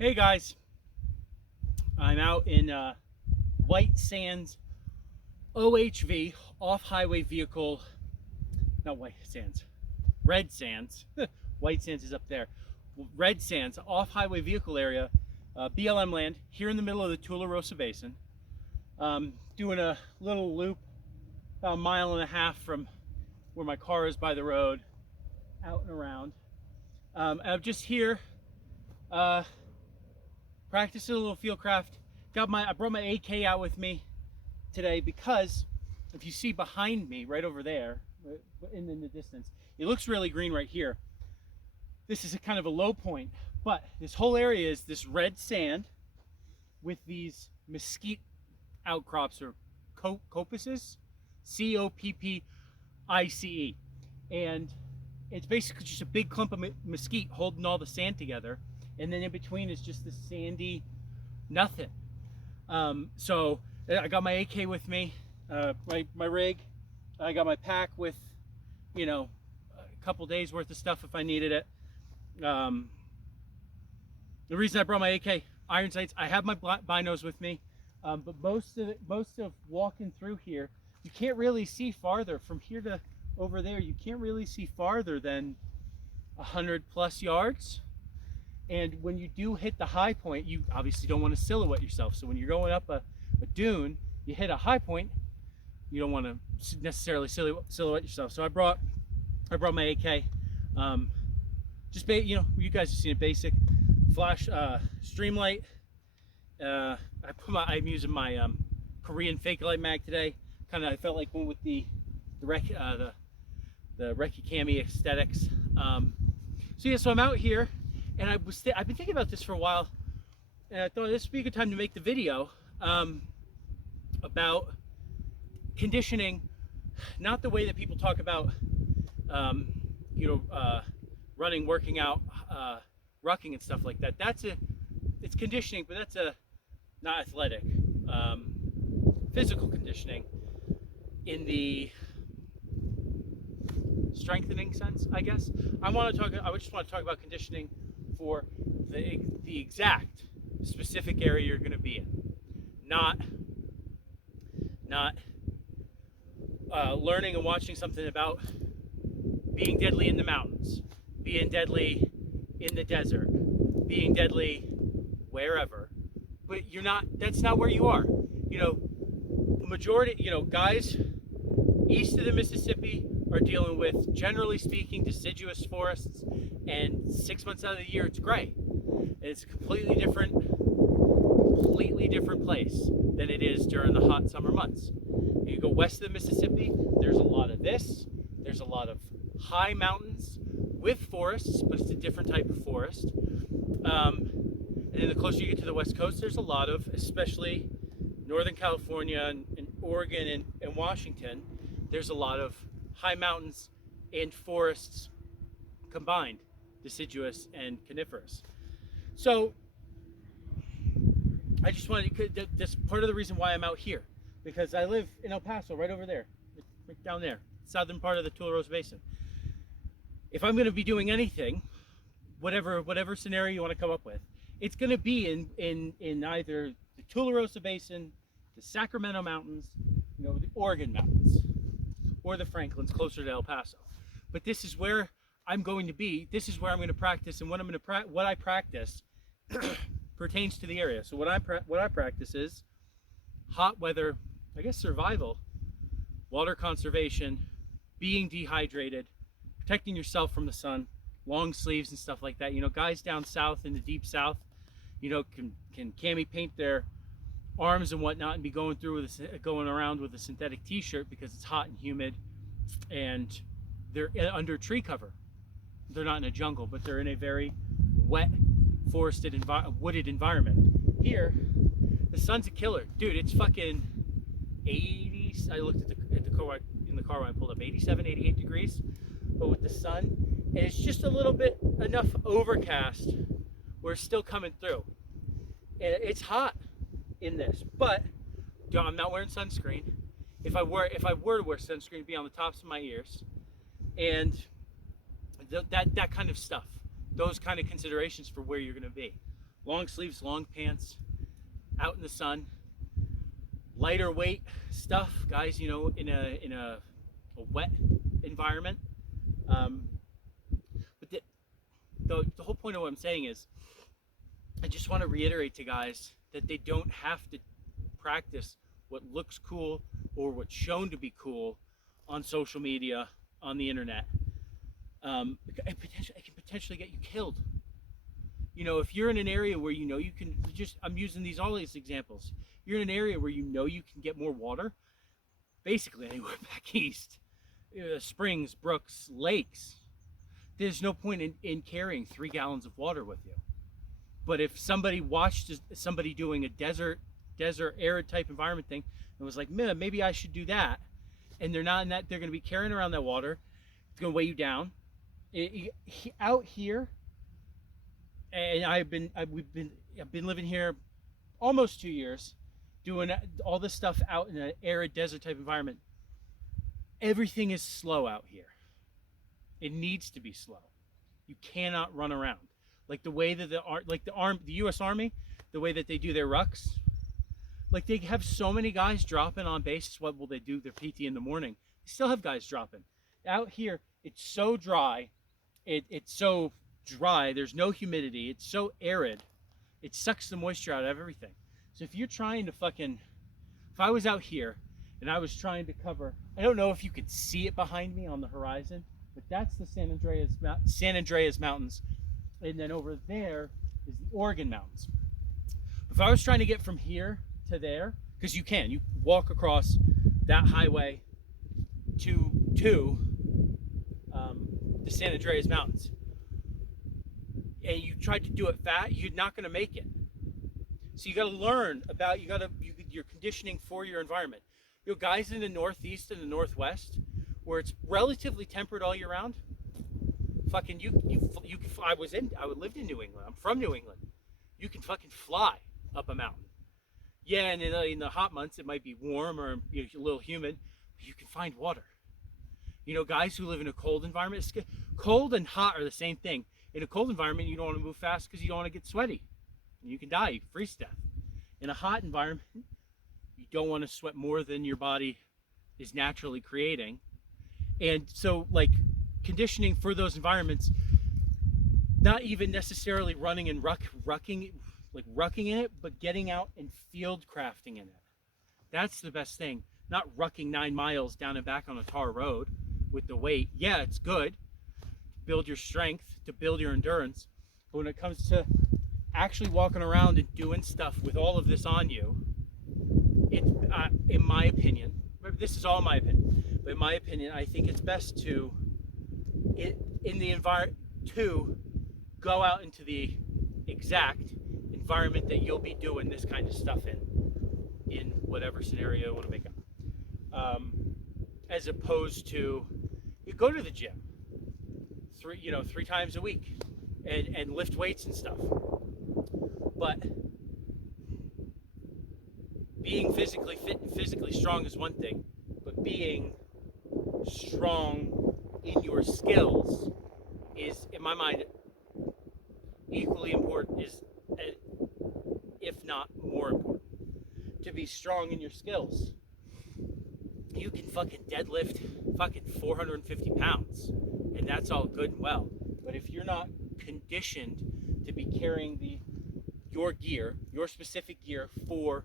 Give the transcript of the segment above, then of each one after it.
Hey guys, I'm out in White Sands OHV, off-highway vehicle, not White Sands, Red Sands. White Sands is up there. Red Sands, off-highway vehicle area, BLM land, here in the middle of the Tularosa Basin. Doing a little loop, about a mile and a half from where my car is by the road, out and around. I'm just here, practicing a little fieldcraft. I brought my AK out with me today because if you see behind me, right over there, in the distance, it looks really green right here. This is a kind of a low point, but this whole area is this red sand with these mesquite outcrops, or coppices, Coppice, and it's basically just a big clump of mesquite holding all the sand together, and then in between is just the sandy nothing. So I got my AK with me, my rig. I got my pack with, a couple days worth of stuff if I needed it. The reason I brought my AK, iron sights, I have my binos with me, but most of walking through here, you can't really see farther. From here to over there, you can't really see farther than 100+ yards. And when you do hit the high point, you obviously don't want to silhouette yourself. So when you're going up a dune, you hit a high point, you don't want to necessarily silhouette yourself. So I brought my AK. You guys have seen it, basic flash, streamlight. I'm using my Korean fake light mag today. I felt like one with the Recce Cami aesthetics. So I'm out here, and I've been thinking about this for a while, and I thought this would be a good time to make the video about conditioning, not the way that people talk about, running, working out, rucking and stuff like that. It's conditioning, but that's not athletic, physical conditioning in the strengthening sense, I guess. I just want to talk about conditioning for the exact specific area you're going to be in, not learning and watching something about being deadly in the mountains, being deadly in the desert, being deadly wherever, but that's not where you are. The majority, guys east of the Mississippi are dealing with, generally speaking, deciduous forests, and 6 months out of the year it's gray. And it's a completely different place than it is during the hot summer months. You go west of the Mississippi, there's a lot of this. There's a lot of high mountains with forests, but it's a different type of forest. And then the closer you get to the west coast, there's a lot of, especially Northern California and Oregon and Washington, there's a lot of high mountains and forests combined, deciduous and coniferous. So I just wanted, that's part of the reason why I'm out here, because I live in El Paso, right over there, right down there, southern part of the Tularosa Basin. If I'm going to be doing anything, whatever scenario you want to come up with, it's going to be in either the Tularosa Basin, the Sacramento Mountains, the Oregon Mountains, or the Franklins closer to El Paso. But this is where I'm going to be. This is where I'm going to practice, and what I practice pertains to the area. So what I practice is hot weather, I guess survival, water conservation, being dehydrated, protecting yourself from the sun, long sleeves and stuff like that. Guys down south in the deep south, can cami paint their arms and whatnot and be going around with a synthetic t-shirt because it's hot and humid, and they're under tree cover. They're not in a jungle, but they're in a very wet, forested, wooded environment. Here, the sun's a killer, dude. It's fucking 80. I looked at the car in the car when I pulled up, 87, 88 degrees. But with the sun, and it's just a little bit enough overcast where it's still coming through. And it's hot in this, but I'm not wearing sunscreen. If I were to wear sunscreen, it'd be on the tops of my ears, and that kind of stuff. Those kind of considerations for where you're going to be. long sleeves, long pants, out in the sun, lighter weight stuff, guys. You know, in a wet environment. But the whole point of what I'm saying is, I just want to reiterate to guys that they don't have to practice what looks cool or what's shown to be cool on social media, on the internet. It can potentially get you killed. You know, if you're in an area where you know you can just, I'm using all these examples. You're in an area where you know you can get more water, basically anywhere back east, springs, brooks, lakes. There's no point in carrying 3 gallons of water with you. But if somebody watched somebody doing a desert arid type environment thing and was like, man, maybe I should do that, and they're not in that, they're going to be carrying around that water. It's going to weigh you down. Out here, and I've been living here almost 2 years, doing all this stuff out in an arid desert type environment. Everything is slow out here. It needs to be slow. You cannot run around like the way that the U.S. Army, the way that they do their rucks. Like, they have so many guys dropping on bases. What will they do? Their PT in the morning. They still have guys dropping. Out here, it's so dry. It's so dry. There's no humidity. It's so arid. It sucks the moisture out of everything. So if you're trying to if I was out here and I was trying to cover, I don't know if you could see it behind me on the horizon, but that's the San Andreas Mountains. And then over there is the Oregon Mountains. If I was trying to get from here to there, because you walk across that highway to the San Andreas Mountains, and you tried to do it fast, you're not going to make it. So you got to learn about, you're conditioning for your environment. You know, guys in the Northeast and the Northwest, where it's relatively temperate all year round, fucking you can fly. I lived in New England. I'm from New England. You can fucking fly up a mountain. Yeah, and in the hot months it might be warm or a little humid, but you can find water. You know, guys who live in a cold environment, cold and hot are the same thing. In a cold environment, you don't want to move fast because you don't want to get sweaty. You can die, you can freeze to death. In a hot environment, you don't want to sweat more than your body is naturally creating. And so, like, conditioning for those environments, not even necessarily running and rucking in it, but getting out and field crafting in it. That's the best thing. Not rucking 9 miles down and back on a tar road with the weight. Yeah, it's good to build your strength, to build your endurance, but when it comes to actually walking around and doing stuff with all of this on you, in my opinion, this is all my opinion, but in my opinion, I think it's best to go out into the exact environment that you'll be doing this kind of stuff in whatever scenario you want to make up, as opposed to you go to the gym 3 times a week and lift weights and stuff. But being physically fit and physically strong is one thing, but being strong in your skills is, in my mind, equally important, if not more important. To be strong in your skills, you can fucking deadlift fucking 450 pounds, and that's all good and well. But if you're not conditioned to be carrying your gear, your specific gear for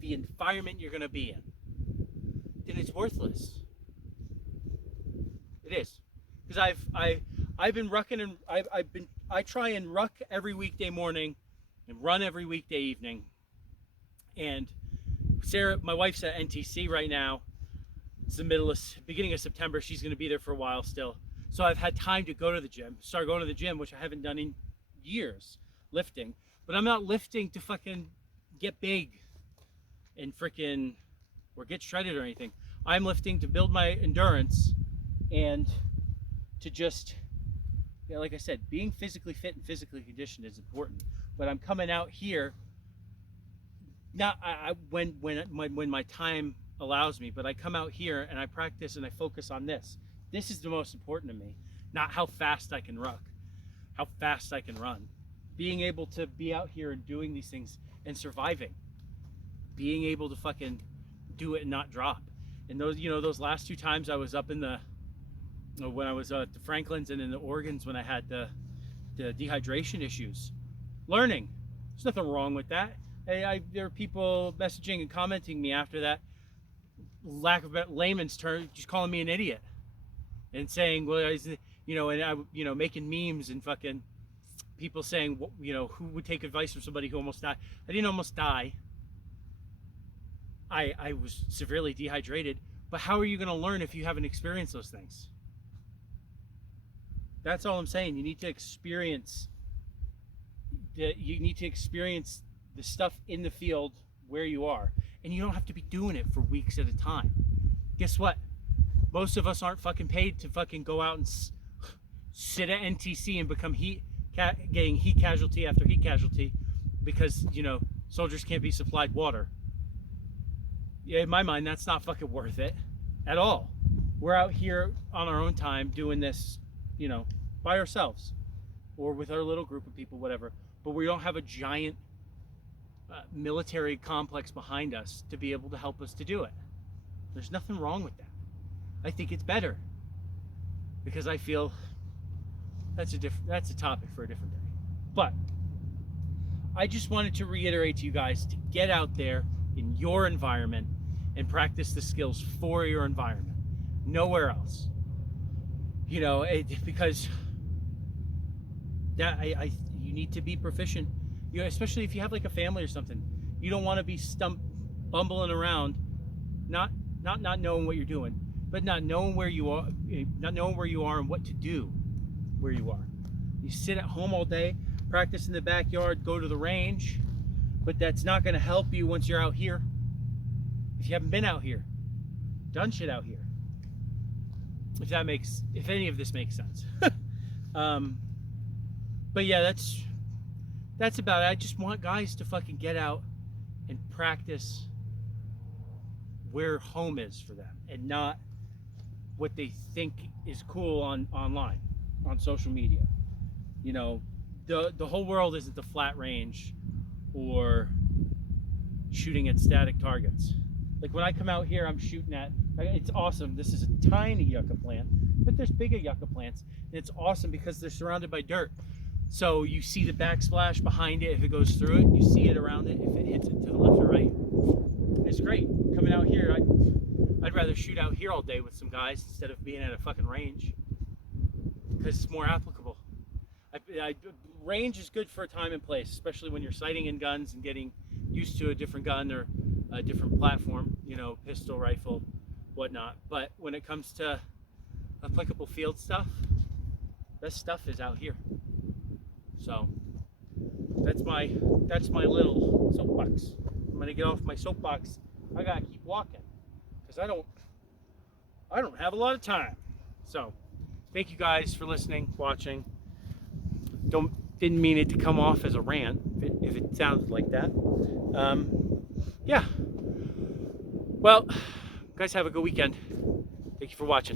the environment you're going to be in, then it's worthless. It is, because I've been rucking, and I try and ruck every weekday morning and run every weekday evening. And Sarah, my wife's at NTC right now. It's the beginning of September. She's going to be there for a while still. So I've had time to go to the gym, start going to the gym, which I haven't done in years, lifting. But I'm not lifting to fucking get big and freaking, or get shredded or anything. I'm lifting to build my endurance and to just, like I said, being physically fit and physically conditioned is important. But I'm coming out here, not when my time allows me, but I come out here and I practice and I focus on this. This is the most important to me, not how fast I can ruck, how fast I can run. being able to be out here and doing these things and surviving, being able to fucking do it and not drop. And those, you know, those last 2 times I was up in the, when I was at the Franklins and in the Oregons, when I had the dehydration issues, learning. There's nothing wrong with that. There are people messaging and commenting me after that, lack of layman's term, just calling me an idiot and saying, well, you know, and I, you know, making memes and fucking people saying, you know, who would take advice from somebody who almost died? I didn't almost die. I was severely dehydrated, but how are you going to learn if you haven't experienced those things? That's all I'm saying. You need to experience the stuff in the field where you are, and you don't have to be doing it for weeks at a time. Guess what? Most of us aren't fucking paid to fucking go out and sit at NTC and become getting heat casualty after heat casualty because, you know, soldiers can't be supplied water. Yeah, in my mind, that's not fucking worth it at all. We're out here on our own time doing this, you know, by ourselves or with our little group of people, whatever. But we don't have a giant military complex behind us to be able to help us to do it. There's nothing wrong with that. I think it's better because I feel that's a topic for a different day. But I just wanted to reiterate to you guys to get out there in your environment and practice the skills for your environment, nowhere else. You know, because that you need to be proficient. You know, especially if you have like a family or something, you don't want to be bumbling around, not knowing what you're doing, but not knowing where you are, and what to do where you are. You sit at home all day, practice in the backyard, go to the range, but that's not going to help you once you're out here. If you haven't been out here, done shit out here. If any of this makes sense. But yeah, that's about it. I just want guys to fucking get out and practice where home is for them and not what they think is cool online, on social media. You know, the whole world isn't the flat range or shooting at static targets. Like when I come out here, I'm shooting at, it's awesome. This is a tiny yucca plant, but there's bigger yucca plants. And it's awesome because they're surrounded by dirt. So you see the backsplash behind it if it goes through it. You see it around it if it hits it to the left or right. It's great. Coming out here, I'd rather shoot out here all day with some guys instead of being at a fucking range because it's more applicable. Range is good for a time and place, especially when you're sighting in guns and getting used to a different gun or a different platform, you know, pistol, rifle, whatnot. But when it comes to applicable field stuff, best stuff is out here. So that's my little soapbox. I'm gonna get off my soapbox. I gotta keep walking because I don't have a lot of time. So thank you guys for listening, watching. Didn't mean it to come off as a rant if it sounded like that. Yeah. Well, guys, have a good weekend. Thank you for watching.